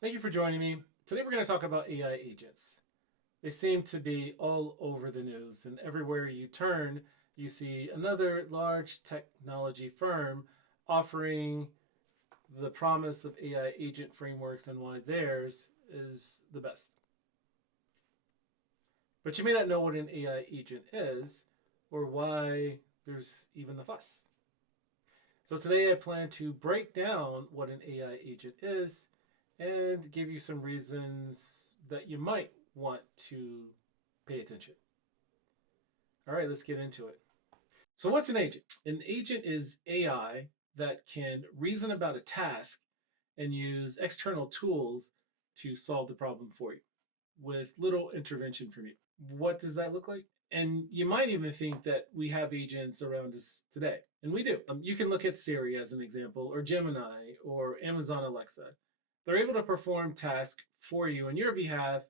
Thank you for joining me. Today we're going to talk about AI agents. They seem to be all over the news, and everywhere you turn, you see another large technology firm offering the promise of AI agent frameworks and why theirs is the best. But you may not know what an AI agent is or why there's even the fuss. So today I plan to break down what an AI agent is and give you some reasons that you might want to pay attention. All right, let's get into it. So, what's an agent? An agent is AI that can reason about a task and use external tools to solve the problem for you with little intervention from you. What does that look like? And you might even think that we have agents around us today, and we do. You can look at Siri as an example, or Gemini, or Amazon Alexa. They're able to perform tasks for you on your behalf.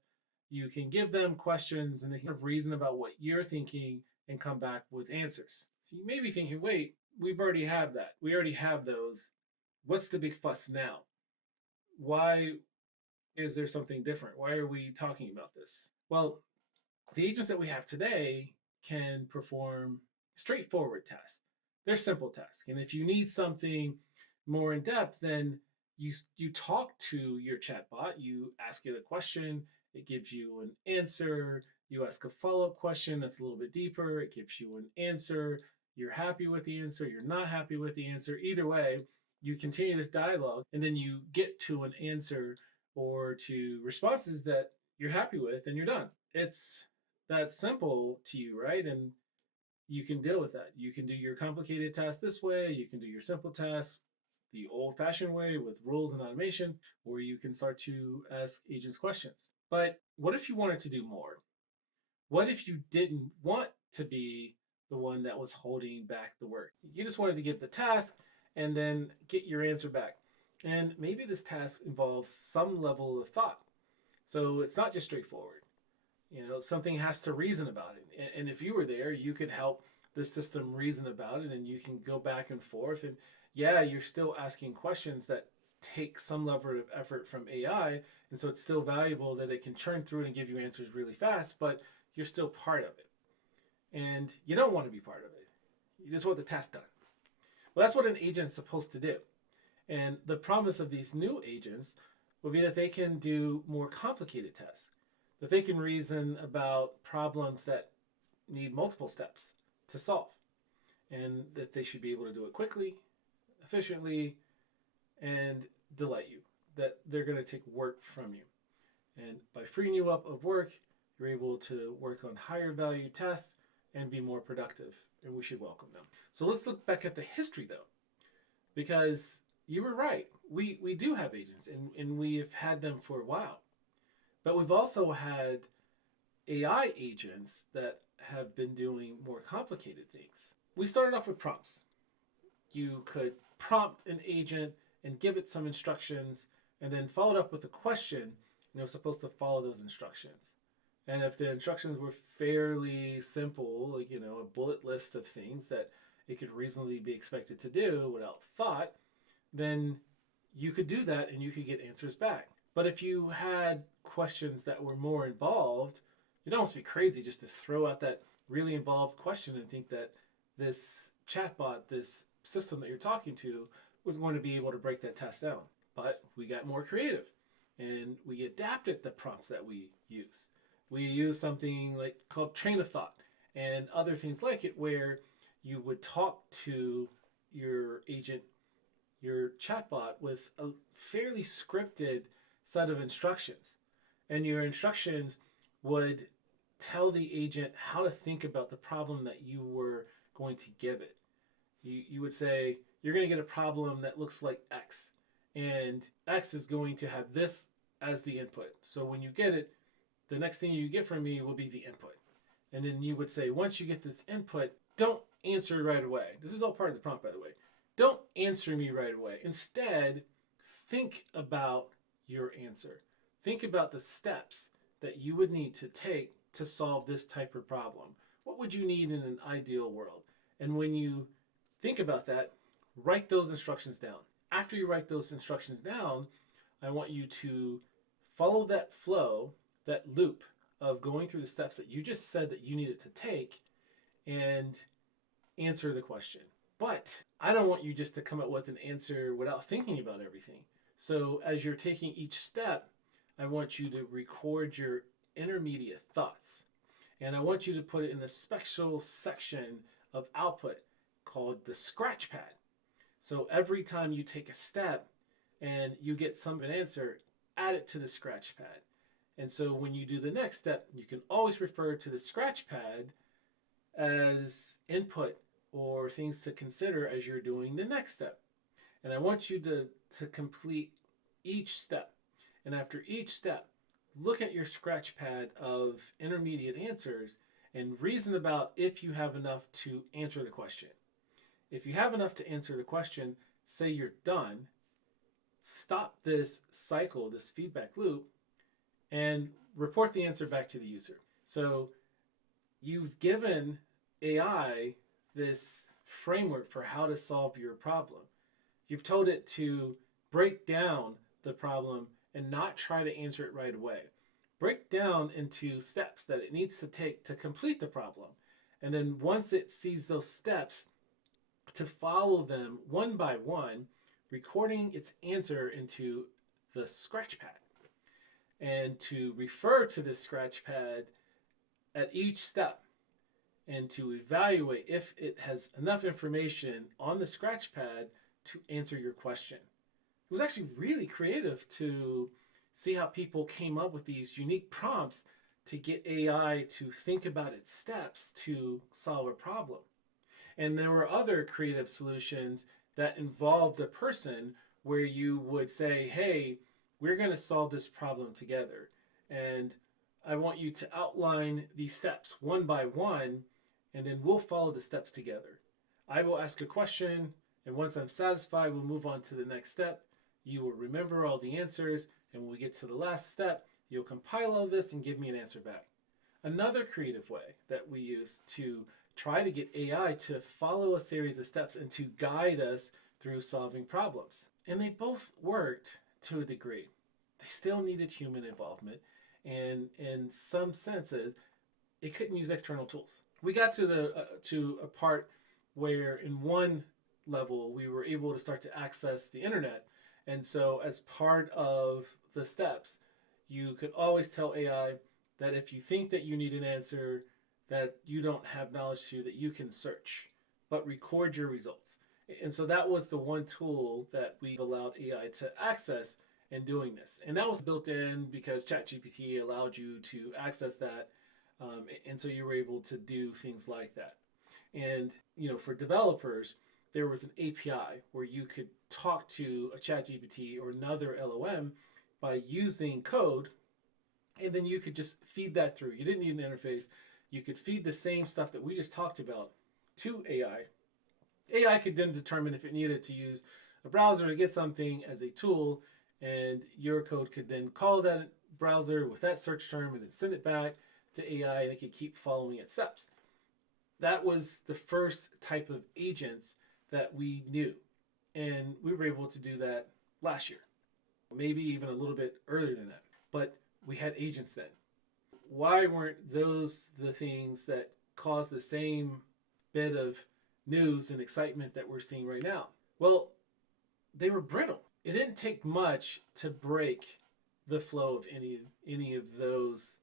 You can give them questions and they can reason about what you're thinking and come back with answers. So you may be thinking, wait, we've already have that. We already have those. What's the big fuss now? Why is there something different? Why are we talking about this? Well, the agents that we have today can perform straightforward tasks. They're simple tasks. And if you need something more in depth, then you talk to your chatbot, you ask it a question, it gives you an answer, you ask a follow-up question that's a little bit deeper, it gives you an answer, you're happy with the answer, you're not happy with the answer. Either way, you continue this dialogue and then you get to an answer or to responses that you're happy with and you're done. It's that simple to you, right? And you can deal with that. You can do your complicated tasks this way, you can do your simple tasks the old fashioned way with rules and automation, or you can start to ask agents questions. But what if you wanted to do more? What if you didn't want to be the one that was holding back the work? You just wanted to give the task and then get your answer back. And maybe this task involves some level of thought. So it's not just straightforward. Something has to reason about it. And if you were there, you could help the system reason about it and you can go back and forth. And yeah, you're still asking questions that take some level of effort from AI. And so it's still valuable that it can churn through it and give you answers really fast, but you're still part of it. And you don't want to be part of it. You just want the task done. Well, that's what an agent's supposed to do. And the promise of these new agents will be that they can do more complicated tasks, that they can reason about problems that need multiple steps to solve, and that they should be able to do it quickly, efficiently, and delight you, that they're going to take work from you. And by freeing you up of work, you're able to work on higher value tasks and be more productive. And we should welcome them. So let's look back at the history though, because you were right. We do have agents and we've had them for a while. But we've also had AI agents that have been doing more complicated things. We started off with prompts. You could prompt an agent and give it some instructions and then follow it up with a question, and it was supposed to follow those instructions. And if the instructions were fairly simple, like, a bullet list of things that it could reasonably be expected to do without thought, then you could do that and you could get answers back. But if you had questions that were more involved, you'd almost be crazy just to throw out that really involved question and think that this chatbot, this system that you're talking to, was going to be able to break that task down. But we got more creative and we adapted the prompts that we used. We used something like called train of thought and other things like it where you would talk to your agent, your chatbot, with a fairly scripted set of instructions. And your instructions would tell the agent how to think about the problem that you were going to give it. You would say, you're going to get a problem that looks like X, and X is going to have this as the input. So when you get it, the next thing you get from me will be the input. And then you would say, once you get this input, don't answer right away. This is all part of the prompt, by the way. Don't answer me right away. Instead, think about your answer. Think about the steps that you would need to take to solve this type of problem. What would you need in an ideal world? And when you think about that, write those instructions down. After you write those instructions down, I want you to follow that flow, that loop of going through the steps that you just said that you needed to take and answer the question. But I don't want you just to come up with an answer without thinking about everything. So as you're taking each step, I want you to record your intermediate thoughts. And I want you to put it in a special section of output called the scratch pad. So every time you take a step and you get some an answer, add it to the scratch pad. And so when you do the next step, you can always refer to the scratch pad as input or things to consider as you're doing the next step. And I want you to complete each step. And after each step, look at your scratch pad of intermediate answers and reason about if you have enough to answer the question. If you have enough to answer the question, say you're done, stop this cycle, this feedback loop, and report the answer back to the user. So you've given AI this framework for how to solve your problem. You've told it to break down the problem and not try to answer it right away. Break down into steps that it needs to take to complete the problem. And then once it sees those steps, to follow them one by one, recording its answer into the scratch pad. And to refer to the scratch pad at each step and to evaluate if it has enough information on the scratch pad to answer your question. It was actually really creative to see how people came up with these unique prompts to get AI to think about its steps to solve a problem. And there were other creative solutions that involved a person where you would say, hey, we're going to solve this problem together. And I want you to outline these steps one by one, and then we'll follow the steps together. I will ask a question, and once I'm satisfied, we'll move on to the next step. You will remember all the answers, and when we get to the last step, you'll compile all this and give me an answer back. Another creative way that we use to try to get AI to follow a series of steps and to guide us through solving problems. And they both worked to a degree. They still needed human involvement, and in some senses, it couldn't use external tools. We got to a part where in one level we were able to start to access the internet, and so as part of the steps, you could always tell AI that if you think that you need an answer that you don't have knowledge to, that you can search, but record your results. And so that was the one tool that we allowed AI to access in doing this. And that was built in because ChatGPT allowed you to access that. And so you were able to do things like that. And, for developers, there was an API where you could talk to a ChatGPT or another LLM by using code, and then you could just feed that through. You didn't need an interface. You could feed the same stuff that we just talked about to AI. AI could then determine if it needed to use a browser to get something as a tool, and your code could then call that browser with that search term and then send it back to AI, and it could keep following its steps. That was the first type of agents that we knew, and we were able to do that last year, maybe even a little bit earlier than that. But we had agents then. Why weren't those the things that caused the same bit of news and excitement that we're seeing right now? Well, they were brittle. It didn't take much to break the flow of any of those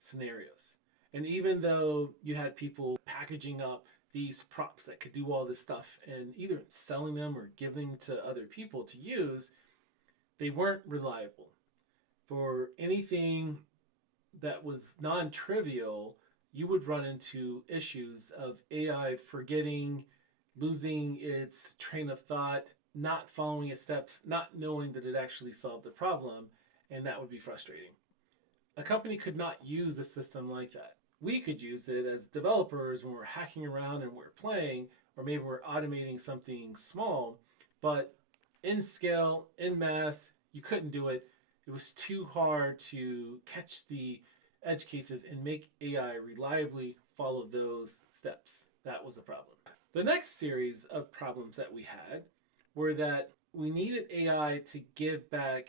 scenarios. And even though you had people packaging up these prompts that could do all this stuff and either selling them or giving them to other people to use, they weren't reliable. For anything that was non-trivial, you would run into issues of AI forgetting, losing its train of thought, not following its steps, not knowing that it actually solved the problem, and that would be frustrating. A company could not use a system like that. We could use it as developers when we're hacking around and we're playing, or maybe we're automating something small, but in scale, in mass, you couldn't do it. It was too hard to catch the edge cases and make AI reliably follow those steps. That was a problem. The next series of problems that we had were that we needed AI to give back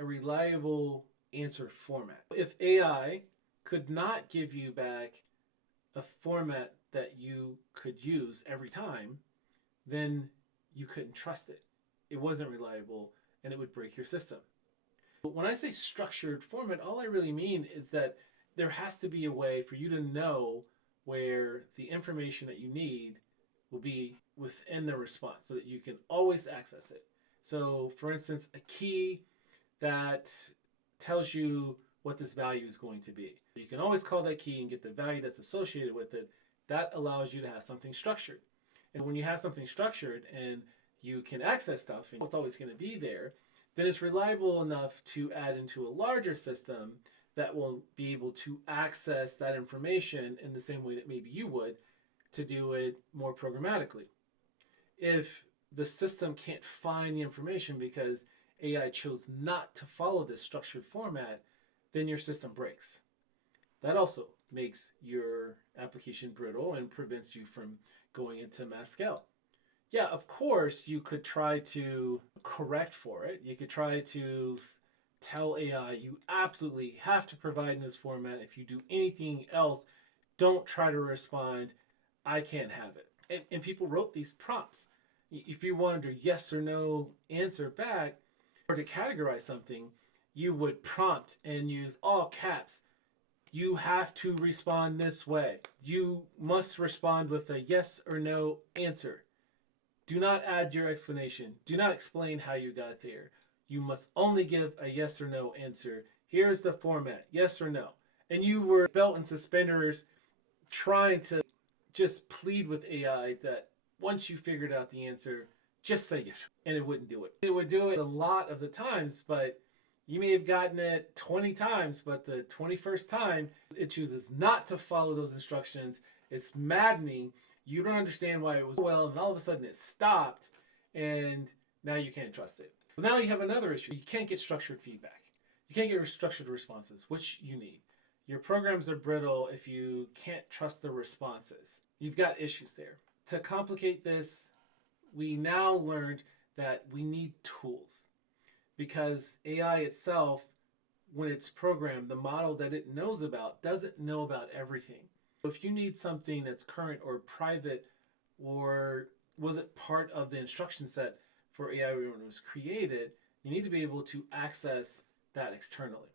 a reliable answer format. If AI could not give you back a format that you could use every time, then you couldn't trust it. It wasn't reliable and it would break your system. But when I say structured format, all I really mean is that there has to be a way for you to know where the information that you need will be within the response so that you can always access it. So, for instance, a key that tells you what this value is going to be. You can always call that key and get the value that's associated with it. That allows you to have something structured. And when you have something structured and you can access stuff and it's always going to be there, then it's reliable enough to add into a larger system that will be able to access that information in the same way that maybe you would, to do it more programmatically. If the system can't find the information because AI chose not to follow this structured format, then your system breaks. That also makes your application brittle and prevents you from going into mass scale. Yeah, of course, you could try to correct for it. You could try to tell AI, you absolutely have to provide in this format. If you do anything else, don't try to respond. I can't have it. And people wrote these prompts. If you wanted a yes or no answer back, or to categorize something, you would prompt and use all caps. You have to respond this way. You must respond with a yes or no answer. Do not add your explanation. Do not explain how you got there. You must only give a yes or no answer. Here's the format, yes or no. And you were belt and suspenders trying to just plead with AI that once you figured out the answer, just say yes. And it wouldn't do it. It would do it a lot of the times, but you may have gotten it 20 times, but the 21st time, it chooses not to follow those instructions. It's maddening. You don't understand why it was well, and all of a sudden it stopped, and now you can't trust it. Now you have another issue. You can't get structured feedback. You can't get structured responses, which you need. Your programs are brittle if you can't trust the responses. You've got issues there. To complicate this, we now learned that we need tools, because AI itself, when it's programmed, the model that it knows about doesn't know about everything. If you need something that's current or private, or wasn't part of the instruction set for AI when it was created, you need to be able to access that externally.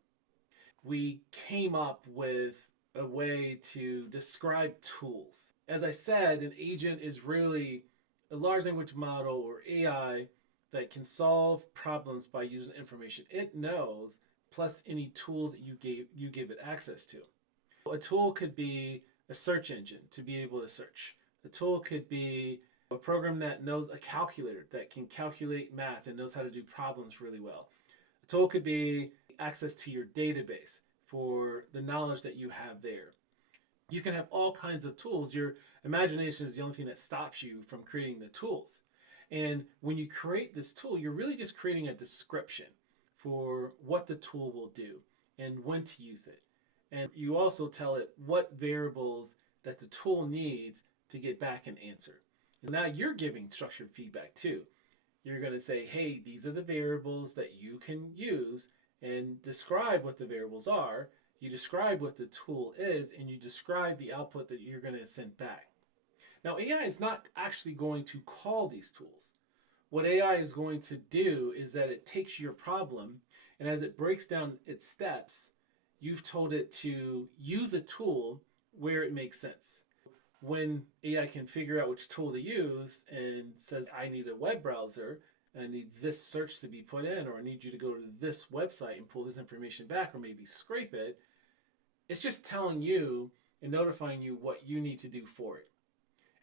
We came up with a way to describe tools. As I said, an agent is really a large language model or AI that can solve problems by using information it knows, plus any tools that you give it access to. A tool could be a search engine to be able to search. A tool could be a program that knows a calculator that can calculate math and knows how to do problems really well. A tool could be access to your database for the knowledge that you have there. You can have all kinds of tools. Your imagination is the only thing that stops you from creating the tools. And when you create this tool, you're really just creating a description for what the tool will do and when to use it. And you also tell it what variables that the tool needs to get back an answer. And now you're giving structured feedback too. You're going to say, hey, these are the variables that you can use, and describe what the variables are. You describe what the tool is, and you describe the output that you're going to send back. Now, AI is not actually going to call these tools. What AI is going to do is that it takes your problem, and as it breaks down its steps, you've told it to use a tool where it makes sense. When AI can figure out which tool to use and says, I need a web browser, and I need this search to be put in, or I need you to go to this website and pull this information back, or maybe scrape it, it's just telling you and notifying you what you need to do for it.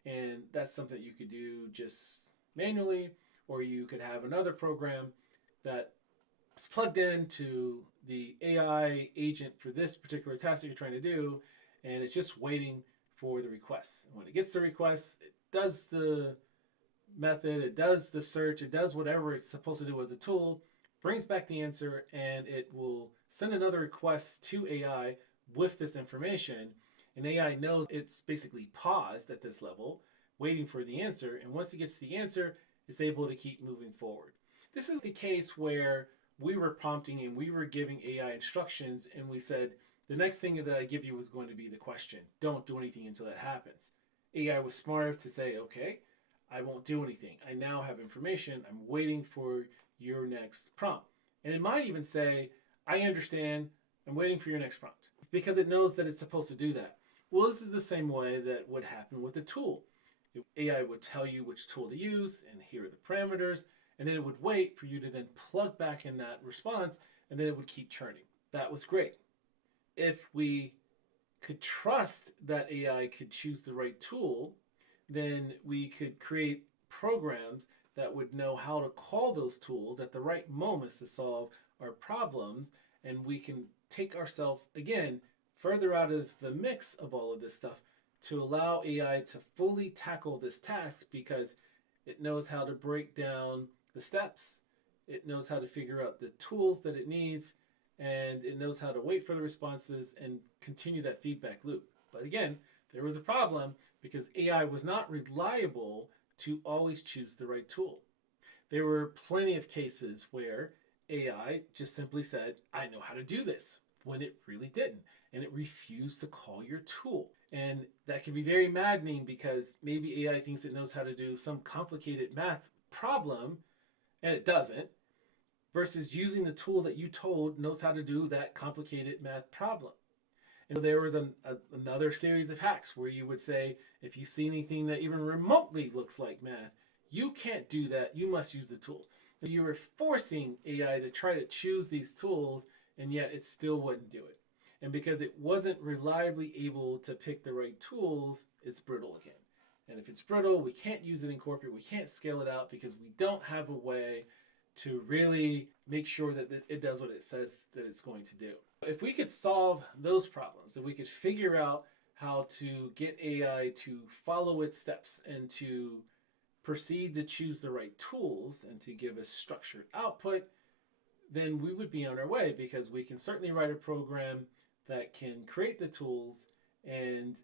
And that's something that you could do just manually, or you could have another program that is plugged into the AI agent for this particular task that you're trying to do, and it's just waiting for the requests. And when it gets the request, it does the method, it does the search, it does whatever it's supposed to do as a tool, brings back the answer, and it will send another request to AI with this information. And AI knows it's basically paused at this level, waiting for the answer. And once it gets the answer, it's able to keep moving forward. This is the case where we were prompting and we were giving AI instructions, and we said, the next thing that I give you is going to be the question. Don't do anything until that happens. AI was smart enough to say, okay, I won't do anything. I now have information. I'm waiting for your next prompt. And it might even say, I understand. I'm waiting for your next prompt, because it knows that it's supposed to do that. Well, this is the same way that would happen with a tool. AI would tell you which tool to use, and here are the parameters, and then it would wait for you to then plug back in that response, and then it would keep churning. That was great. If we could trust that AI could choose the right tool, then we could create programs that would know how to call those tools at the right moments to solve our problems, and we can take ourselves, again, further out of the mix of all of this stuff to allow AI to fully tackle this task, because it knows how to break down the steps, it knows how to figure out the tools that it needs, and it knows how to wait for the responses and continue that feedback loop. But again, there was a problem because AI was not reliable to always choose the right tool. There were plenty of cases where AI just simply said, I know how to do this, when it really didn't. And it refused to call your tool. And that can be very maddening, because maybe AI thinks it knows how to do some complicated math problem, and it doesn't, versus using the tool that you told knows how to do that complicated math problem. And there was another series of hacks where you would say, if you see anything that even remotely looks like math, you can't do that, you must use the tool. You were forcing AI to try to choose these tools, and yet it still wouldn't do it. And because it wasn't reliably able to pick the right tools, it's brittle again. And if it's brittle, we can't use it in corporate, we can't scale it out, because we don't have a way to really make sure that it does what it says that it's going to do. If we could solve those problems, if we could figure out how to get AI to follow its steps and to proceed to choose the right tools and to give us structured output, then we would be on our way, because we can certainly write a program that can create the tools and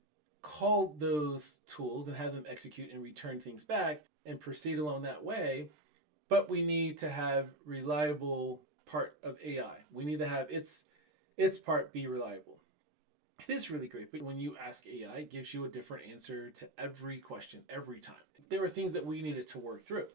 call those tools and have them execute and return things back and proceed along that way. But we need to have reliable part of AI. We need to have its part be reliable. It is really great, but when you ask AI, it gives you a different answer to every question, every time. There were things that we needed to work through.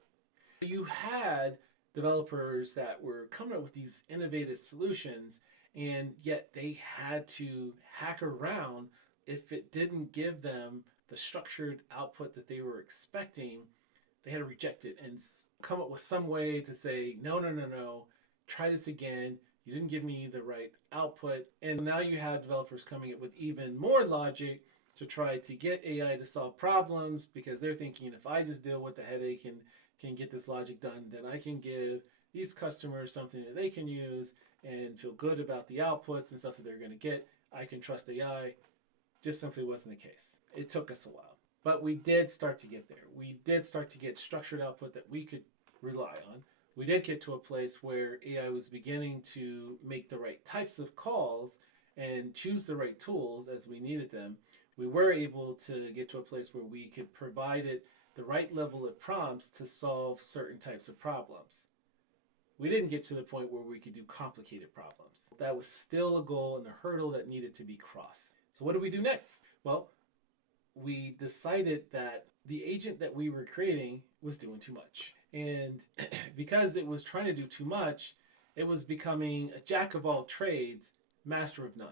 You had developers that were coming up with these innovative solutions, and yet they had to hack around. If it didn't give them the structured output that they were expecting, they had to reject it and come up with some way to say, no, no, no, no, try this again. You didn't give me the right output. And now you have developers coming up with even more logic to try to get AI to solve problems, because they're thinking, if I just deal with the headache and can get this logic done, then I can give these customers something that they can use and feel good about the outputs and stuff that they're going to get. I can trust AI. Just simply wasn't the case. It took us a while. But we did start to get there. We did start to get structured output that we could rely on. We did get to a place where AI was beginning to make the right types of calls and choose the right tools as we needed them. We were able to get to a place where we could provide it the right level of prompts to solve certain types of problems. We didn't get to the point where we could do complicated problems. That was still a goal and a hurdle that needed to be crossed. So what did we do next? Well, we decided that the agent that we were creating was doing too much. And because it was trying to do too much, it was becoming a jack of all trades, master of none.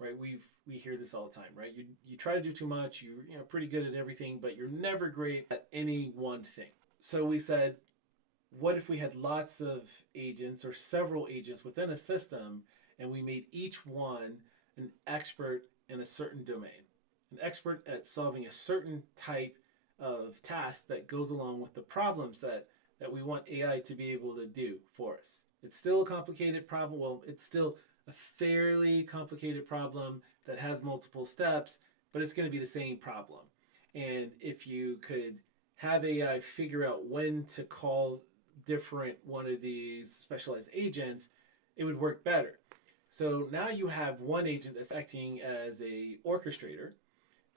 Right? We hear this all the time, right? You try to do too much, you're pretty good at everything, but you're never great at any one thing. So we said, what if we had lots of agents or several agents within a system, and we made each one an expert in a certain domain, an expert at solving a certain type of task that goes along with the problem set that we want AI to be able to do for us. It's still a complicated problem. Well, it's still a fairly complicated problem that has multiple steps, but it's going to be the same problem. And if you could have AI figure out when to call different one of these specialized agents, it would work better. So now you have one agent that's acting as a orchestrator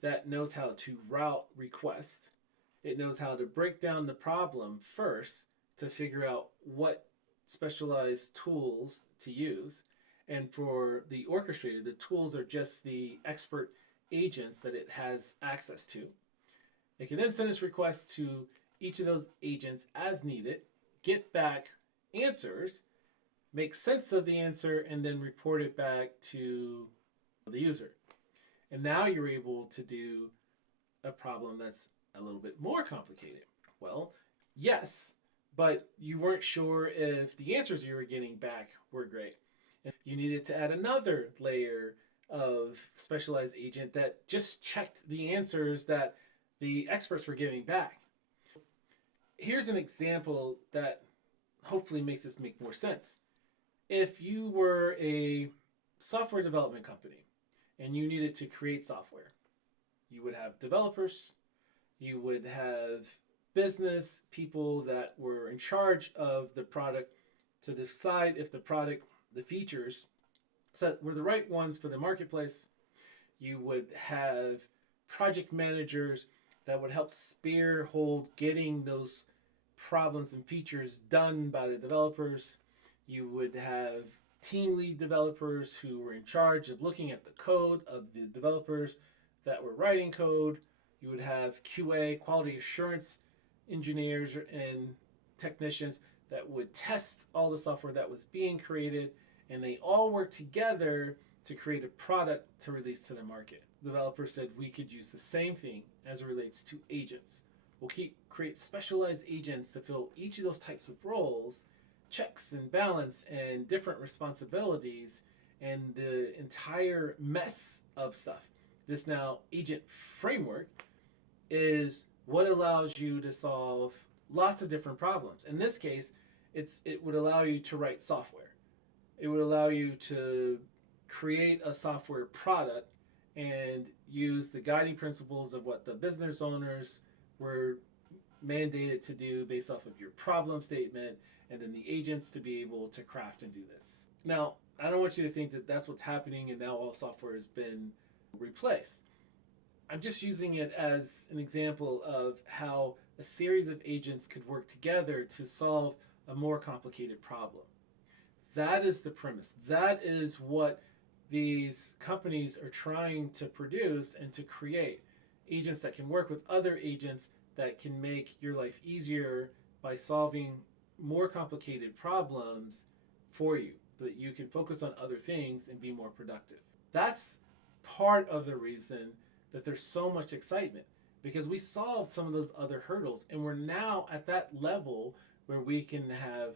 that knows how to route requests. It knows how to break down the problem first to figure out what specialized tools to use. And for the orchestrator, the tools are just the expert agents that it has access to. It can then send its requests to each of those agents as needed, get back answers, make sense of the answer, and then report it back to the user. And now you're able to do a problem that's a little bit more complicated. Well, yes, but you weren't sure if the answers you were getting back were great. And you needed to add another layer of specialized agent that just checked the answers that the experts were giving back. Here's an example that hopefully makes this make more sense. If you were a software development company and you needed to create software, you would have developers, you would have business people that were in charge of the product to decide if the product, the features, were the right ones for the marketplace. You would have project managers that would help spearhead getting those problems and features done by the developers. You would have team lead developers who were in charge of looking at the code of the developers that were writing code. You would have QA, quality assurance engineers and technicians that would test all the software that was being created, and they all work together to create a product to release to the market. The developer said we could use the same thing as it relates to agents. We'll create specialized agents to fill each of those types of roles, checks and balance and different responsibilities, and the entire mess of stuff. This now agent framework is what allows you to solve lots of different problems. In this case, it would allow you to write software. It would allow you to create a software product and use the guiding principles of what the business owners were mandated to do based off of your problem statement, and then the agents to be able to craft and do this. Now, I don't want you to think that that's what's happening and now all software has been replaced. I'm just using it as an example of how a series of agents could work together to solve a more complicated problem. That is the premise. That is what these companies are trying to produce and to create. Agents that can work with other agents that can make your life easier by solving more complicated problems for you so that you can focus on other things and be more productive. That's part of the reason that there's so much excitement, because we solved some of those other hurdles and we're now at that level where we can have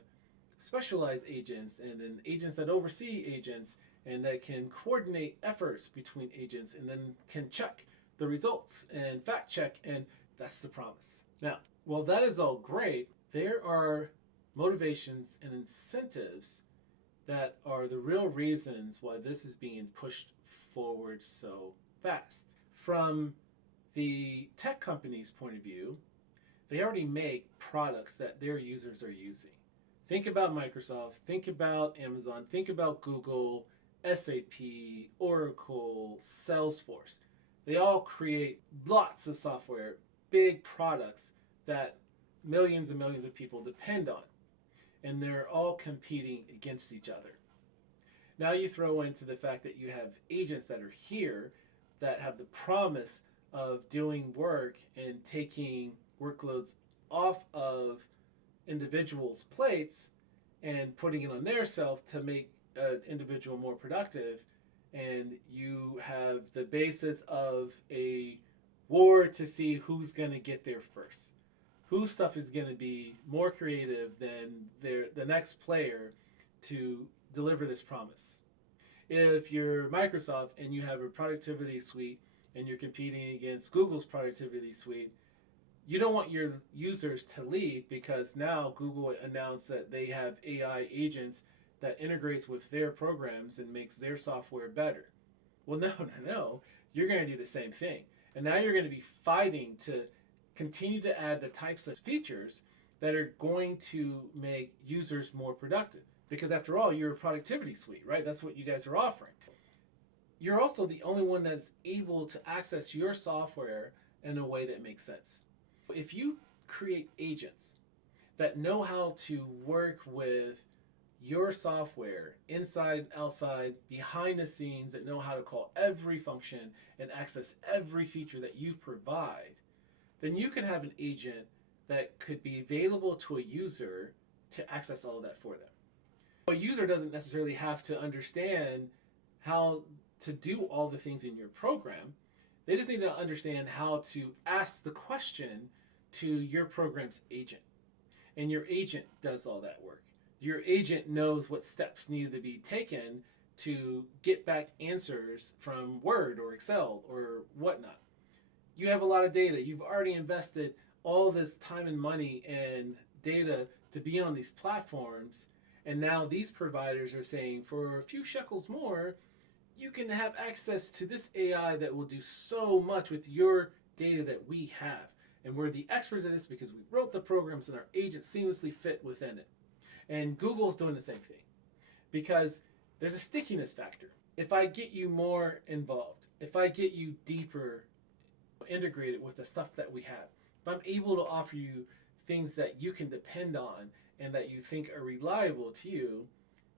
specialized agents and then agents that oversee agents and that can coordinate efforts between agents and then can check the results and fact check, and that's the promise. Now, while that is all great, there are motivations and incentives that are the real reasons why this is being pushed forward so fast. From the tech company's point of view, they already make products that their users are using. Think about Microsoft, think about Amazon, think about Google, SAP, Oracle, Salesforce. They all create lots of software, big products that millions and millions of people depend on. And they're all competing against each other. Now you throw into the fact that you have agents that are here that have the promise of doing work and taking workloads off of individuals' plates and putting it on their self to make an individual more productive. And you have the basis of a war to see who's going to get there first. Whose stuff is going to be more creative than the next player to deliver this promise. If you're Microsoft and you have a productivity suite and you're competing against Google's productivity suite, you don't want your users to leave because now Google announced that they have AI agents that integrates with their programs and makes their software better. Well, no. You're going to do the same thing. And now you're going to be fighting to continue to add the types of features that are going to make users more productive. Because after all, you're a productivity suite, right? That's what you guys are offering. You're also the only one that's able to access your software in a way that makes sense. If you create agents that know how to work with your software inside and outside, behind the scenes, that know how to call every function and access every feature that you provide, then you could have an agent that could be available to a user to access all of that for them. A user doesn't necessarily have to understand how to do all the things in your program. They just need to understand how to ask the question to your program's agent. And your agent does all that work. Your agent knows what steps need to be taken to get back answers from Word or Excel or whatnot. You have a lot of data. You've already invested all this time and money and data to be on these platforms. And now these providers are saying, for a few shekels more, you can have access to this AI that will do so much with your data that we have. And we're the experts at this because we wrote the programs and our agents seamlessly fit within it. And Google's doing the same thing because there's a stickiness factor. If I get you more involved, if I get you deeper integrated with the stuff that we have, if I'm able to offer you things that you can depend on and that you think are reliable to you,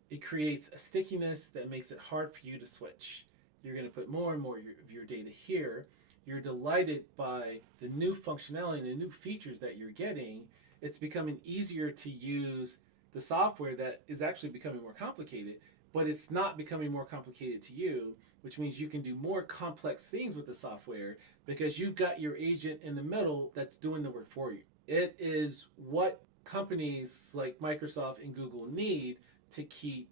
it creates a stickiness that makes it hard for you to switch. You're going to put more and more of your data here. You're delighted by the new functionality and the new features that you're getting. It's becoming easier to use the software that is actually becoming more complicated, but it's not becoming more complicated to you, which means you can do more complex things with the software because you've got your agent in the middle that's doing the work for you. It is what companies like Microsoft and Google need to keep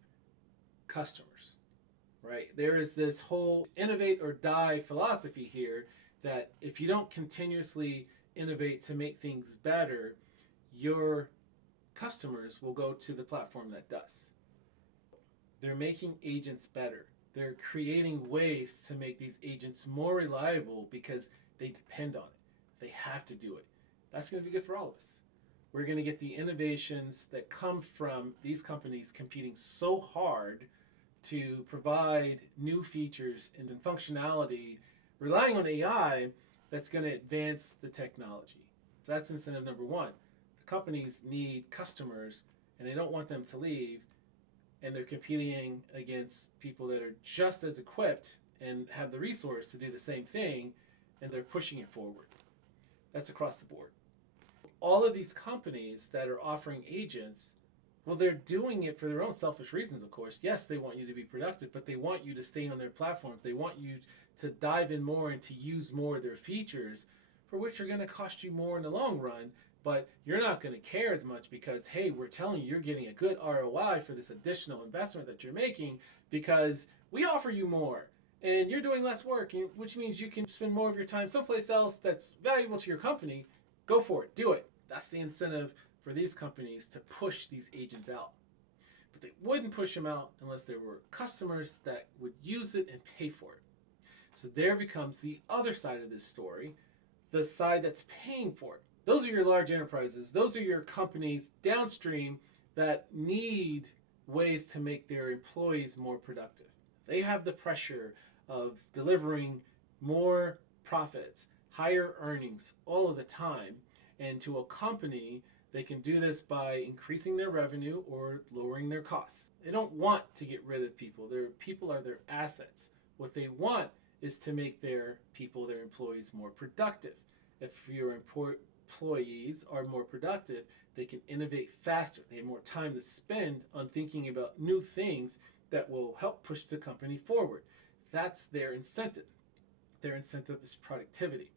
customers, right? There is this whole innovate or die philosophy here that if you don't continuously innovate to make things better, your customers will go to the platform that does. They're making agents better. They're creating ways to make these agents more reliable because they depend on it. They have to do it. That's going to be good for all of us. We're going to get the innovations that come from these companies competing so hard to provide new features and functionality, relying on AI that's going to advance the technology. So that's incentive number one. The companies need customers and they don't want them to leave, and they're competing against people that are just as equipped and have the resource to do the same thing, and they're pushing it forward. That's across the board. All of these companies that are offering agents, well, they're doing it for their own selfish reasons, of course. Yes, they want you to be productive, but they want you to stay on their platforms. They want you to dive in more and to use more of their features, for which are going to cost you more in the long run, but you're not going to care as much because, hey, we're telling you you're getting a good ROI for this additional investment that you're making because we offer you more and you're doing less work, which means you can spend more of your time someplace else that's valuable to your company. Go for it. Do it. That's the incentive for these companies to push these agents out. But they wouldn't push them out unless there were customers that would use it and pay for it. So there becomes the other side of this story, the side that's paying for it. Those are your large enterprises. Those are your companies downstream that need ways to make their employees more productive. They have the pressure of delivering more profits, higher earnings all of the time. And to a company, they can do this by increasing their revenue or lowering their costs. They don't want to get rid of people. Their people are their assets. What they want is to make their people, their employees, more productive. If your employees are more productive, they can innovate faster. They have more time to spend on thinking about new things that will help push the company forward. That's their incentive. Their incentive is productivity.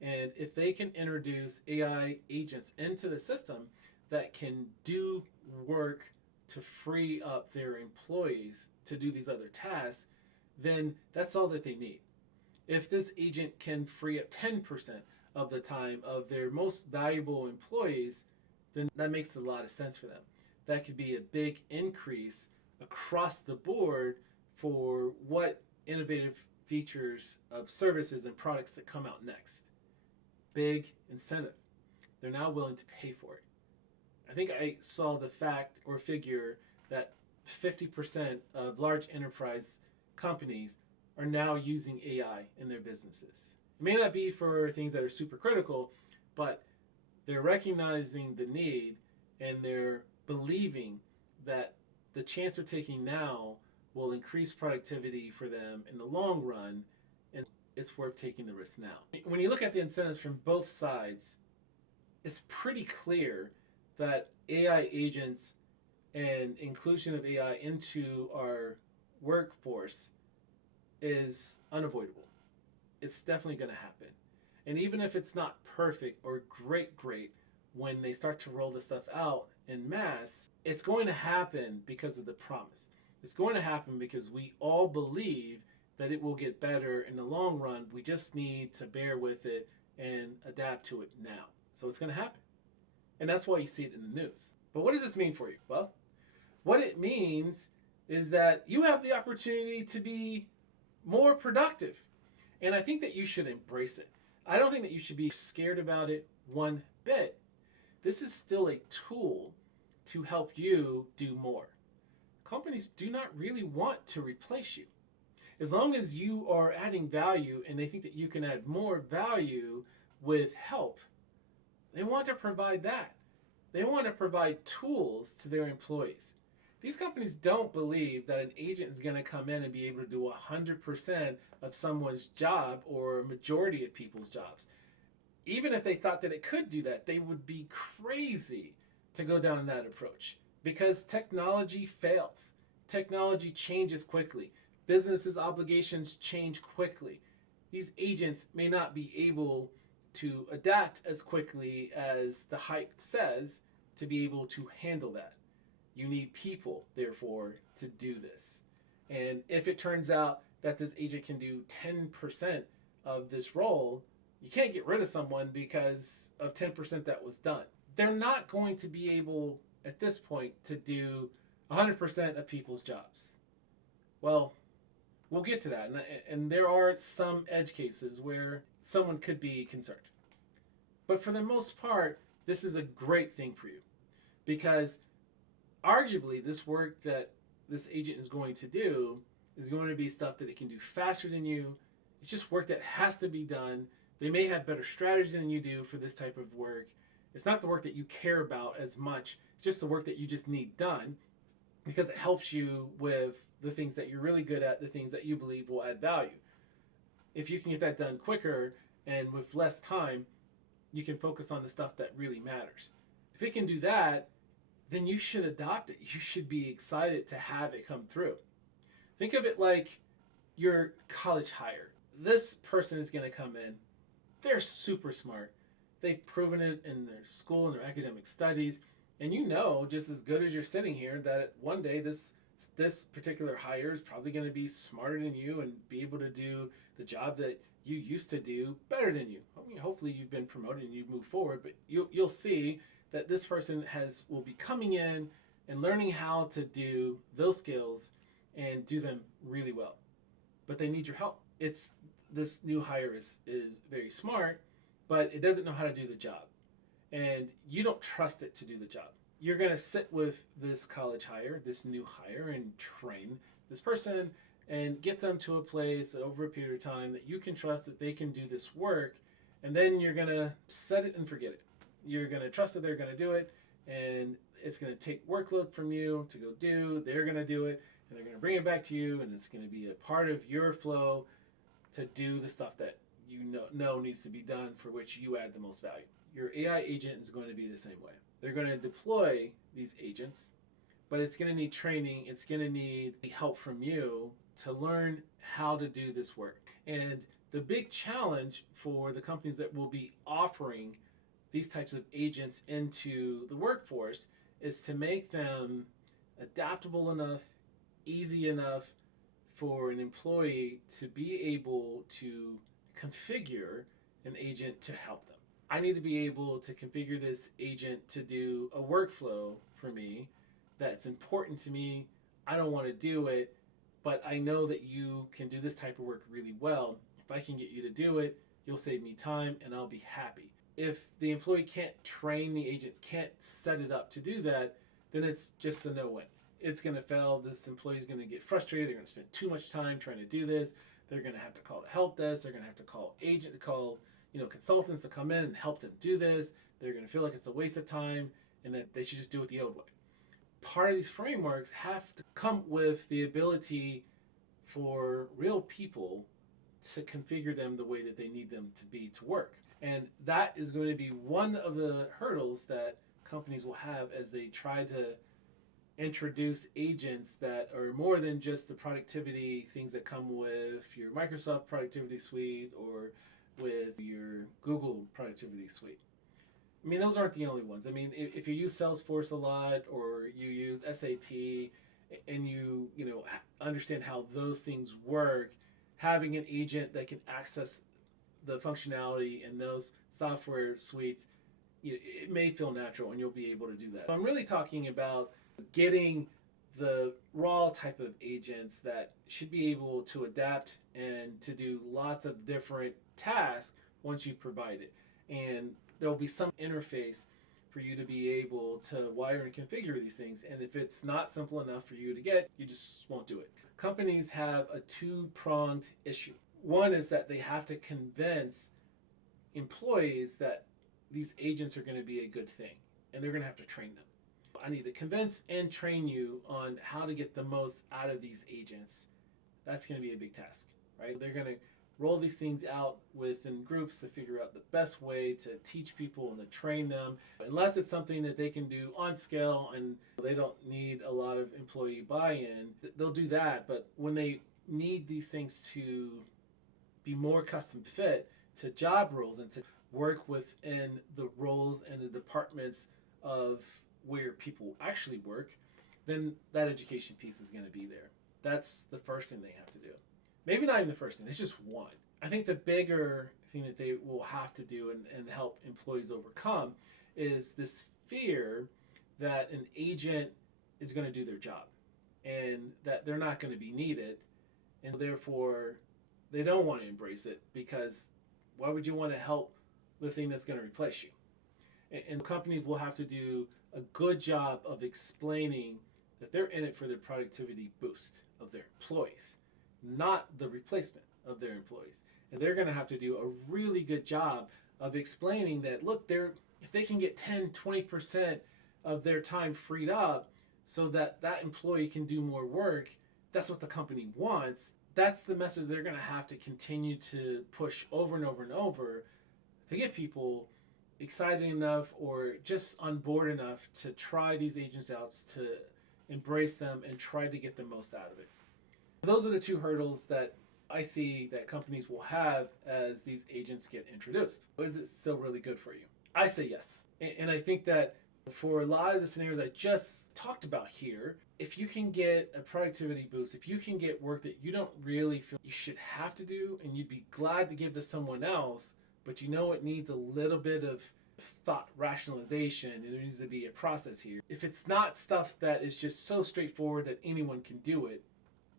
And if they can introduce AI agents into the system that can do work to free up their employees to do these other tasks, then that's all that they need. If this agent can free up 10% of the time of their most valuable employees, then that makes a lot of sense for them. That could be a big increase across the board for what innovative features of services and products that come out next. Big incentive. They're now willing to pay for it. I think I saw the fact or figure that 50% of large enterprise companies are now using AI in their businesses. It may not be for things that are super critical, but they're recognizing the need and they're believing that the chance they're taking now will increase productivity for them in the long run, and it's worth taking the risk now. When you look at the incentives from both sides, it's pretty clear that AI agents and inclusion of AI into our workforce is unavoidable. It's definitely going to happen. And even if it's not perfect or great, when they start to roll this stuff out in mass, it's going to happen because of the promise. It's going to happen because we all believe that it will get better in the long run. We just need to bear with it and adapt to it now. So it's going to happen. And that's why you see it in the news. But what does this mean for you? Well, what it means is that you have the opportunity to be more productive. And I think that you should embrace it. I don't think that you should be scared about it one bit. This is still a tool to help you do more. Companies do not really want to replace you. As long as you are adding value and they think that you can add more value with help, they want to provide that. They want to provide tools to their employees. These companies don't believe that an agent is going to come in and be able to do 100% of someone's job or a majority of people's jobs. Even if they thought that it could do that, they would be crazy to go down that approach because technology fails. Technology changes quickly. Businesses' obligations change quickly. These agents may not be able to adapt as quickly as the hype says to be able to handle that. You need people, therefore, to do this. And if it turns out that this agent can do 10% of this role, you can't get rid of someone because of 10% that was done. They're not going to be able, at this point, to do 100% of people's jobs. Well, we'll get to that. And there are some edge cases where someone could be concerned. But for the most part, this is a great thing for you because arguably this work that this agent is going to do is going to be stuff that it can do faster than you. It's just work that has to be done. They may have better strategy than you do for this type of work. It's not the work that you care about as much. It's just the work that you just need done because it helps you with the things that you're really good at, the things that you believe will add value. If you can get that done quicker and with less time, you can focus on the stuff that really matters. If it can do that, then you should adopt it. You should be excited to have it come through. Think of it like your college hire. This person is going to come in. They're super smart. They've proven it in their school and their academic studies. And you know, just as good as you're sitting here, that one day this particular hire is probably going to be smarter than you and be able to do the job that you used to do better than you. I mean, hopefully you've been promoted and you've moved forward, but you'll see that this person will be coming in and learning how to do those skills and do them really well. But they need your help. This new hire is very smart, but it doesn't know how to do the job. And you don't trust it to do the job. You're going to sit with this college hire, this new hire, and train this person and get them to a place that over a period of time that you can trust that they can do this work. And then you're going to set it and forget it. You're going to trust that they're going to do it, and it's going to take workload from you to go do. They're going to do it, and they're going to bring it back to you, and it's going to be a part of your flow to do the stuff that you know needs to be done for which you add the most value. Your AI agent is going to be the same way. They're going to deploy these agents, but it's going to need training. It's going to need help from you to learn how to do this work. And the big challenge for the companies that will be offering these types of agents into the workforce is to make them adaptable enough, easy enough for an employee to be able to configure an agent to help them. I need to be able to configure this agent to do a workflow for me that's important to me. I don't want to do it, but I know that you can do this type of work really well. If I can get you to do it, you'll save me time and I'll be happy. If the employee can't train the agent, can't set it up to do that, then it's just a no-win. It's going to fail. This employee is going to get frustrated. They're going to spend too much time trying to do this. They're going to have to call the help desk. They're going to have to call consultants to come in and help them do this. They're going to feel like it's a waste of time and that they should just do it the old way. part of these frameworks have to come with the ability for real people to configure them the way that they need them to be to work. And that is going to be one of the hurdles that companies will have as they try to introduce agents that are more than just the productivity things that come with your Microsoft productivity suite or with your Google productivity suite. I mean, those aren't the only ones. I mean, if you use Salesforce a lot or you use SAP and you understand how those things work, having an agent that can access the functionality in those software suites, it may feel natural and you'll be able to do that. So I'm really talking about getting the raw type of agents that should be able to adapt and to do lots of different tasks once you provide it. And there'll be some interface for you to be able to wire and configure these things. And if it's not simple enough for you to get, you just won't do it. Companies have a two-pronged issue. One is that they have to convince employees that these agents are going to be a good thing, and they're going to have to train them. I need to convince and train you on how to get the most out of these agents. That's going to be a big task, right? They're going to roll these things out within groups to figure out the best way to teach people and to train them. Unless it's something that they can do on scale and they don't need a lot of employee buy-in, they'll do that. But when they need these things to be more custom fit to job roles and to work within the roles and the departments of where people actually work, then that education piece is going to be there. That's the first thing they have to do. Maybe not even the first thing, it's just one. I think the bigger thing that they will have to do and help employees overcome is this fear that an agent is going to do their job and that they're not going to be needed, and therefore they don't want to embrace it, because why would you want to help the thing that's going to replace you? And companies will have to do a good job of explaining that they're in it for the productivity boost of their employees, not the replacement of their employees. And they're going to have to do a really good job of explaining that, look, if they can get 10-20% of their time freed up so that that employee can do more work, that's what the company wants. That's the message they're going to have to continue to push over and over and over to get people excited enough or just on board enough to try these agents out, to embrace them and try to get the most out of it. Those are the two hurdles that I see that companies will have as these agents get introduced. Is it still really good for you? I say yes. And I think that for a lot of the scenarios I just talked about here, if you can get a productivity boost, if you can get work that you don't really feel you should have to do and you'd be glad to give to someone else, but you know it needs a little bit of thought, rationalization, and there needs to be a process here. If it's not stuff that is just so straightforward that anyone can do it,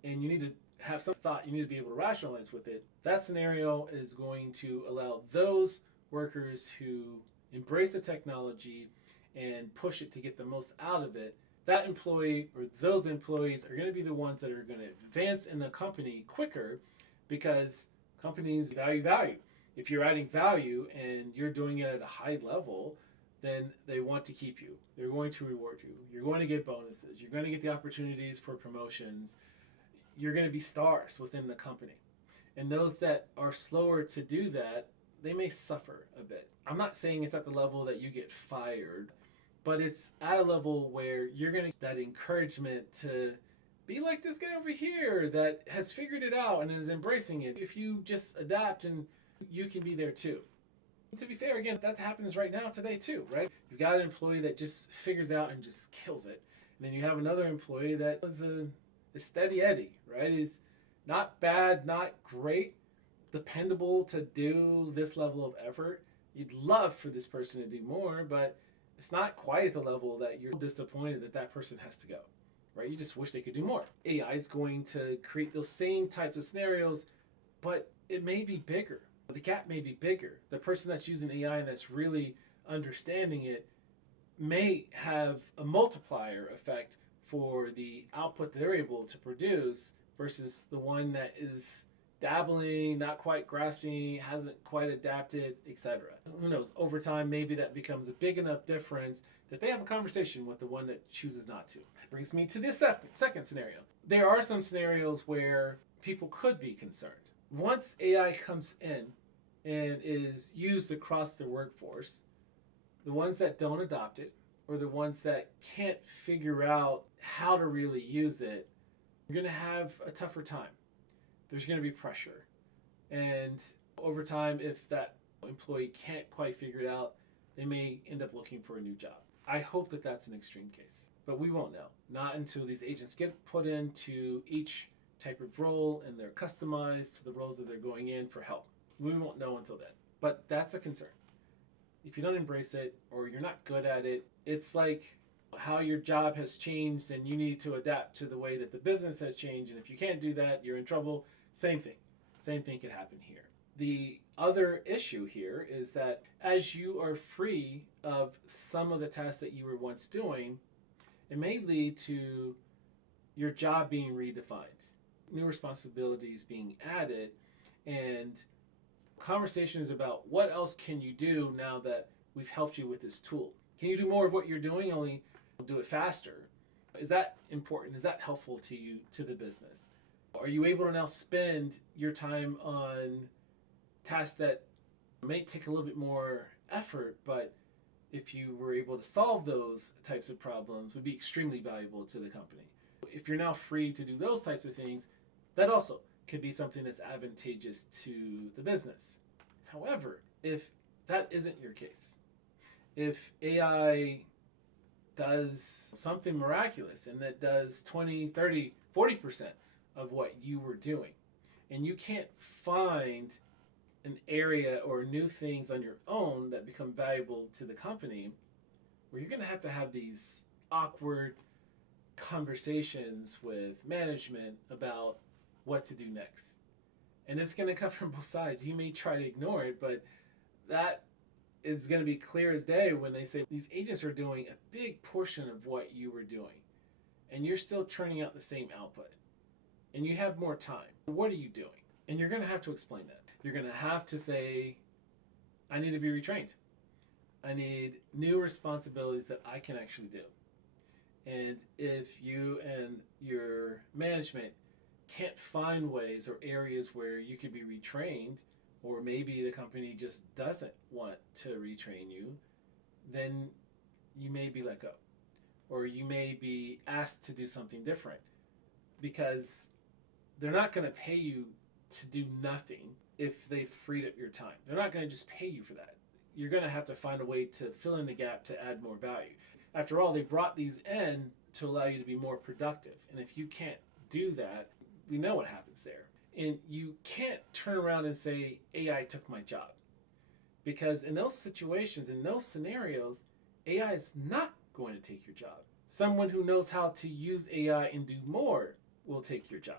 and you need to have some thought, you need to be able to rationalize with it, that scenario is going to allow those workers who embrace the technology and push it to get the most out of it. That employee or those employees are going to be the ones that are going to advance in the company quicker, because companies value. If you're adding value and you're doing it at a high level, then they want to keep you. They're going to reward you. You're going to get bonuses. You're going to get the opportunities for promotions. You're going to be stars within the company. And those that are slower to do that, they may suffer a bit. I'm not saying it's at the level that you get fired, but it's at a level where you're going to get that encouragement to be like this guy over here that has figured it out and is embracing it. If you just adapt, and you can be there too. To be fair, again, that happens right now today too, right? You've got an employee that just figures out and just kills it. And then you have another employee that is a steady Eddie, right? He's not bad, not great, dependable to do this level of effort. You'd love for this person to do more, but it's not quite at the level that you're disappointed that that person has to go, right? You just wish they could do more. AI is going to create those same types of scenarios, but it may be bigger. The gap may be bigger. The person that's using AI and that's really understanding it may have a multiplier effect for the output that they're able to produce versus the one that is dabbling, not quite grasping, hasn't quite adapted, etc. Who knows? Over time, maybe that becomes a big enough difference that they have a conversation with the one that chooses not to. That brings me to the second scenario. There are some scenarios where people could be concerned. Once AI comes in and is used across the workforce, the ones that don't adopt it, or the ones that can't figure out how to really use it, are going to have a tougher time. There's going to be pressure. And over time, if that employee can't quite figure it out, they may end up looking for a new job. I hope that that's an extreme case, but we won't know. Not until these agents get put into each type of role and they're customized to the roles that they're going in for help. We won't know until then, but that's a concern. If you don't embrace it or you're not good at it, it's like how your job has changed and you need to adapt to the way that the business has changed. And if you can't do that, you're in trouble. Same thing. Same thing could happen here. The other issue here is that as you are free of some of the tasks that you were once doing, it may lead to your job being redefined, new responsibilities being added, and conversations about what else can you do now that we've helped you with this tool. Can you do more of what you're doing, only do it faster? Is that important? Is that helpful to you, to the business? Are you able to now spend your time on tasks that may take a little bit more effort, but if you were able to solve those types of problems, would be extremely valuable to the company? If you're now free to do those types of things, that also could be something that's advantageous to the business. However, if that isn't your case, if AI does something miraculous and that does 20, 30, 40% of what you were doing, and you can't find an area or new things on your own that become valuable to the company, where you're going to have these awkward conversations with management about what to do next. And it's going to come from both sides. You may try to ignore it, but that is going to be clear as day when they say these agents are doing a big portion of what you were doing, and you're still churning out the same output, and you have more time. What are you doing? And you're going to have to explain that. You're going to have to say, I need to be retrained. I need new responsibilities that I can actually do. And if you and your management can't find ways or areas where you could be retrained, or maybe the company just doesn't want to retrain you, then you may be let go. Or you may be asked to do something different, because they're not going to pay you to do nothing if they've freed up your time. They're not going to just pay you for that. You're going to have to find a way to fill in the gap to add more value. After all, they brought these in to allow you to be more productive. And if you can't do that, we know what happens there. And you can't turn around and say, AI took my job. Because in those situations, in those scenarios, AI is not going to take your job. Someone who knows how to use AI and do more will take your job.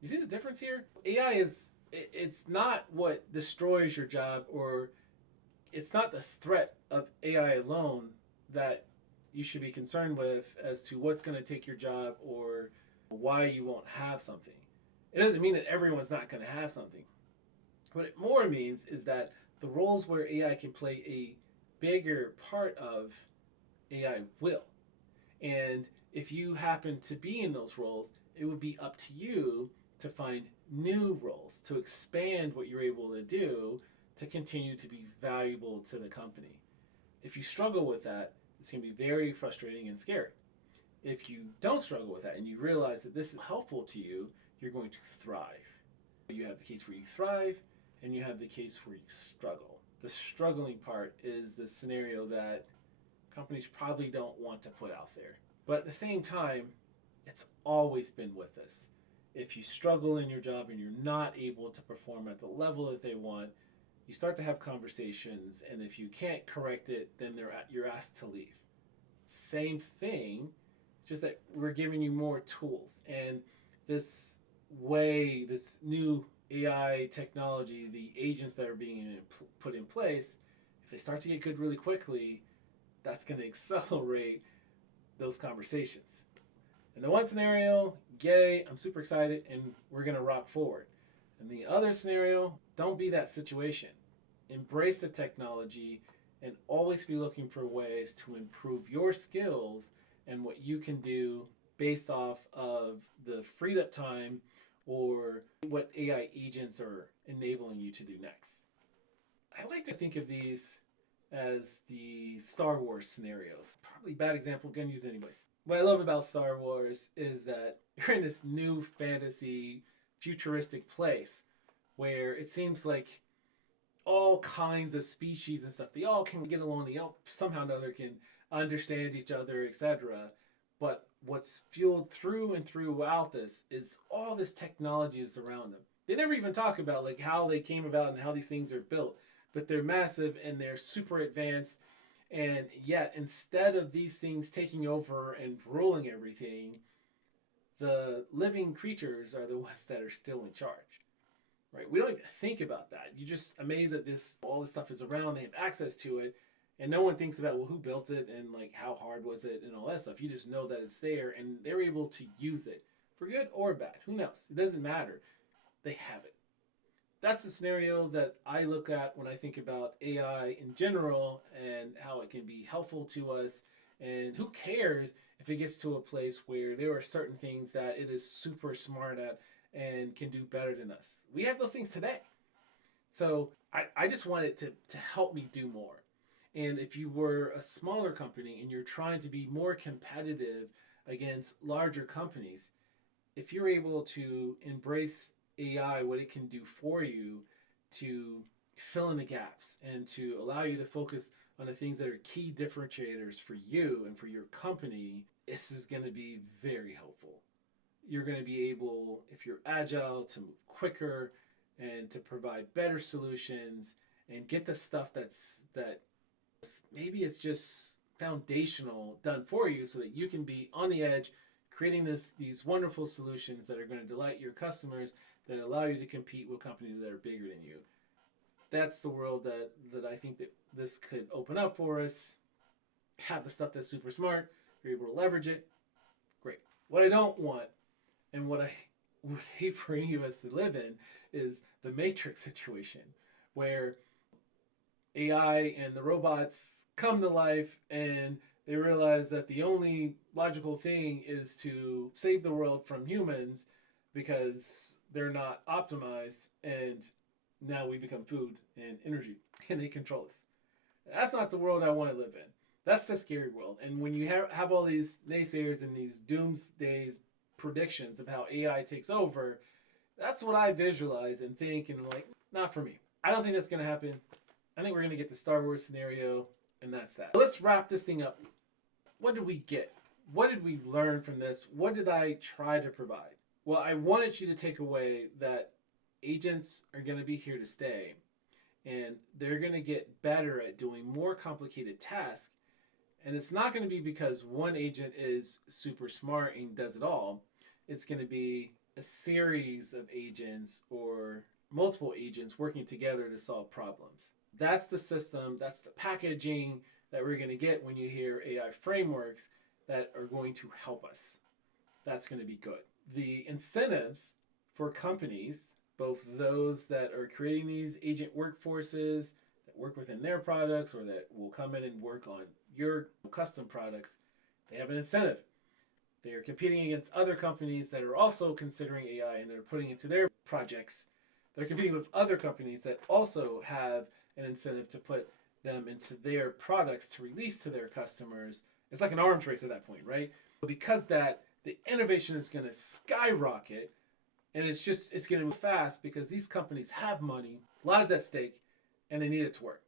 You see the difference here? AI it's not what destroys your job, or it's not the threat of AI alone that you should be concerned with as to what's going to take your job or why you won't have something. It doesn't mean that everyone's not going to have something. What it more means is that the roles where AI can play a bigger part of, AI will. And if you happen to be in those roles, it would be up to you to find new roles, to expand what you're able to do to continue to be valuable to the company. If you struggle with that, it's going to be very frustrating and scary. If you don't struggle with that and you realize that this is helpful to you, you're going to thrive. You have the case where you thrive, and you have the case where you struggle. The struggling part is the scenario that companies probably don't want to put out there. But at the same time, it's always been with us. If you struggle in your job and you're not able to perform at the level that they want, you start to have conversations, and if you can't correct it, then you're asked to leave. Same thing, just that we're giving you more tools. And this way, this new AI technology, the agents that are being put in place, if they start to get good really quickly, that's going to accelerate those conversations. In the one scenario, yay, I'm super excited, and we're going to rock forward. And the other scenario, don't be that situation. Embrace the technology and always be looking for ways to improve your skills and what you can do based off of the freed up time or what AI agents are enabling you to do next. I like to think of these as the Star Wars scenarios. Probably a bad example, gonna use it anyways. What I love about Star Wars is that you're in this new fantasy futuristic place where it seems like all kinds of species and stuff, they all can get along, they all somehow or another can understand each other, etc. But what's fueled through and throughout this is all this technology is around them. They never even talk about like how they came about and how these things are built, but they're massive and they're super advanced. And yet, instead of these things taking over and ruling everything, the living creatures are the ones that are still in charge. Right? We don't even think about that. You're just amazed that this all this stuff is around. They have access to it, and no one thinks about, well, who built it and like how hard was it and all that stuff. You just know that it's there, and they're able to use it for good or bad. Who knows? It doesn't matter. They have it. That's the scenario that I look at when I think about AI in general and how it can be helpful to us. And who cares if it gets to a place where there are certain things that it is super smart at and can do better than us. We have those things today. So I just want it to help me do more. And if you were a smaller company and you're trying to be more competitive against larger companies, if you're able to embrace AI, what it can do for you to fill in the gaps and to allow you to focus on the things that are key differentiators for you and for your company, this is going to be very helpful. You're going to be able, if you're agile, to move quicker and to provide better solutions and get the stuff that maybe it's just foundational done for you so that you can be on the edge creating these wonderful solutions that are going to delight your customers, that allow you to compete with companies that are bigger than you. That's the world that I think that this could open up for us. Have the stuff that's super smart, you're able to leverage it. Great. What I don't want and what I would hate for any of us to live in is the Matrix situation where AI and the robots come to life and they realize that the only logical thing is to save the world from humans because they're not optimized, and now we become food and energy and they control us. That's not the world I want to live in. That's the scary world. And when you have all these naysayers and these doomsday predictions of how AI takes over, that's what I visualize and think, and I'm like, not for me. I don't think that's going to happen. I think we're going to get the Star Wars scenario, and that's that. Let's wrap this thing up. What did we get? What did we learn from this? What did I try to provide? Well, I wanted you to take away that agents are going to be here to stay, and they're going to get better at doing more complicated tasks. And it's not going to be because one agent is super smart and does it all. It's going to be a series of agents or multiple agents working together to solve problems. That's the system, that's the packaging that we're going to get when you hear AI frameworks that are going to help us. That's going to be good. The incentives for companies, both those that are creating these agent workforces that work within their products or that will come in and work on your custom products, they have an incentive. They are competing against other companies that are also considering AI and they're putting into their projects. They're competing with other companies that also have an incentive to put them into their products to release to their customers. It's like an arms race at that point, right? Because that the innovation is going to skyrocket, and it's going to move fast because these companies have money, a lot is at stake, and they need it to work.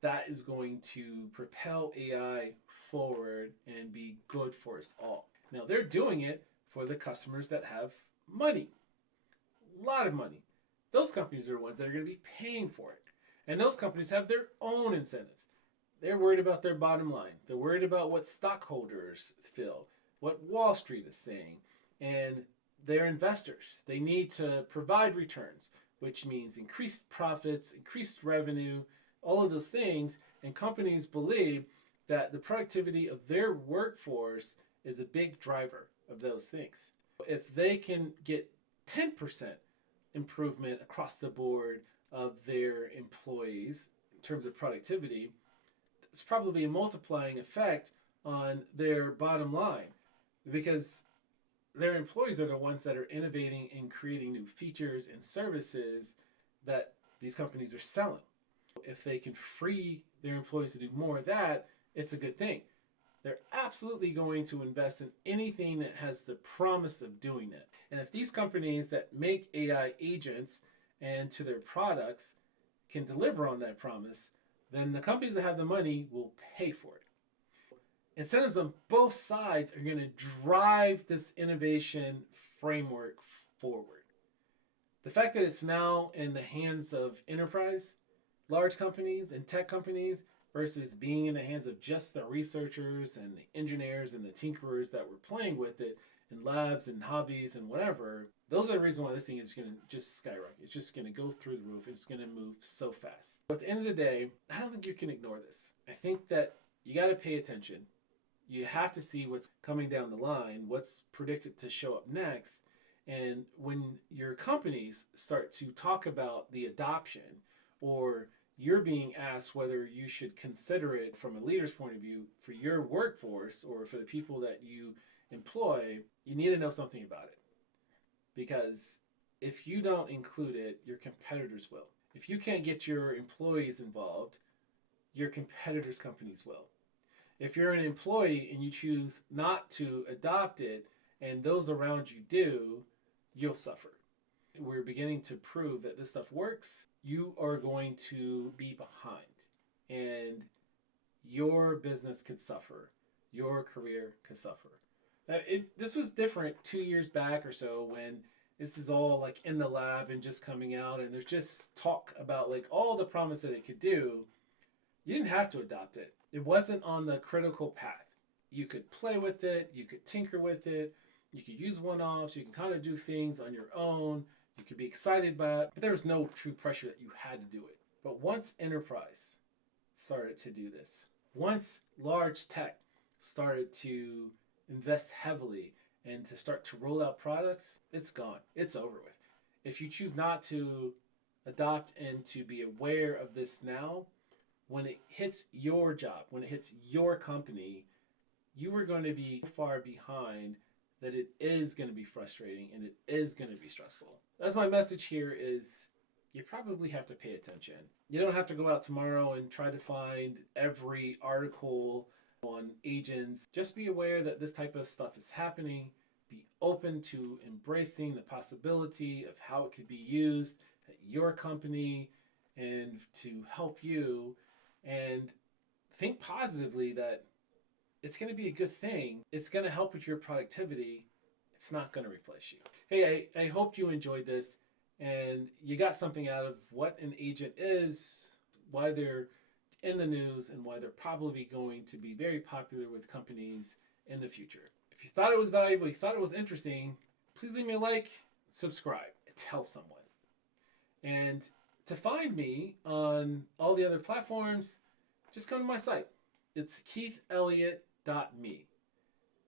That is going to propel AI forward and be good for us all. Now, they're doing it for the customers that have money, a lot of money. Those companies are the ones that are going to be paying for it. And those companies have their own incentives. They're worried about their bottom line. They're worried about what stockholders feel, what Wall Street is saying, and their investors. They need to provide returns, which means increased profits, increased revenue, all of those things. And companies believe that the productivity of their workforce is a big driver of those things. If they can get 10% improvement across the board of their employees in terms of productivity, it's probably a multiplying effect on their bottom line because their employees are the ones that are innovating and creating new features and services that these companies are selling. If they can free their employees to do more of that, it's a good thing. They're absolutely going to invest in anything that has the promise of doing it. And if these companies that make AI agents and to their products can deliver on that promise, then the companies that have the money will pay for it. Incentives on both sides are going to drive this innovation framework forward. The fact that it's now in the hands of enterprise, large companies, and tech companies versus being in the hands of just the researchers and the engineers and the tinkerers that were playing with it in labs and hobbies and whatever, those are the reasons why this thing is going to just skyrocket. It's just going to go through the roof. It's going to move so fast. But at the end of the day, I don't think you can ignore this. I think that you got to pay attention. You have to see what's coming down the line, what's predicted to show up next. And when your companies start to talk about the adoption, or you're being asked whether you should consider it from a leader's point of view for your workforce or for the people that you employ, you need to know something about it. Because if you don't include it, your competitors will. If you can't get your employees involved, your competitors' companies will. If you're an employee and you choose not to adopt it and those around you do, you'll suffer. We're beginning to prove that this stuff works. You are going to be behind and your business could suffer. Your career could suffer. This was different 2 years back or so when this is all like in the lab and just coming out and there's just talk about like all the promise that it could do. You didn't have to adopt it. It wasn't on the critical path. You could play with it. You could tinker with it. You could use one-offs. You can kind of do things on your own. You could be excited by it. But there was no true pressure that you had to do it. But once enterprise started to do this, once large tech started to invest heavily and to start to roll out products, it's gone. It's over with. If you choose not to adopt and to be aware of this now, when it hits your job, when it hits your company, you are going to be far behind that it is going to be frustrating and it is going to be stressful. That's my message here is you probably have to pay attention. You don't have to go out tomorrow and try to find every article on agents. Just be aware that this type of stuff is happening. Be open to embracing the possibility of how it could be used at your company and to help you. And think positively that it's going to be a good thing. It's going to help with your productivity. It's not going to replace you. Hey, I hope you enjoyed this and you got something out of what an agent is, why they're in the news, and why they're probably going to be very popular with companies in the future. If you thought it was valuable, you thought it was interesting, please leave me a like, subscribe, and tell someone. And to find me on all the other platforms, just come to my site. It's keithelliott.me.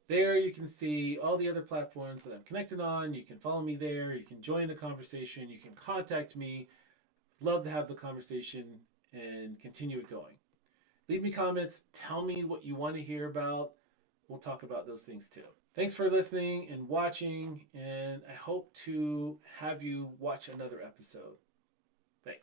There you can see all the other platforms that I'm connected on. You can follow me there. You can join the conversation. You can contact me. Love to have the conversation and continue it going. Leave me comments. Tell me what you want to hear about. We'll talk about those things too. Thanks for listening and watching, and I hope to have you watch another episode. Thanks.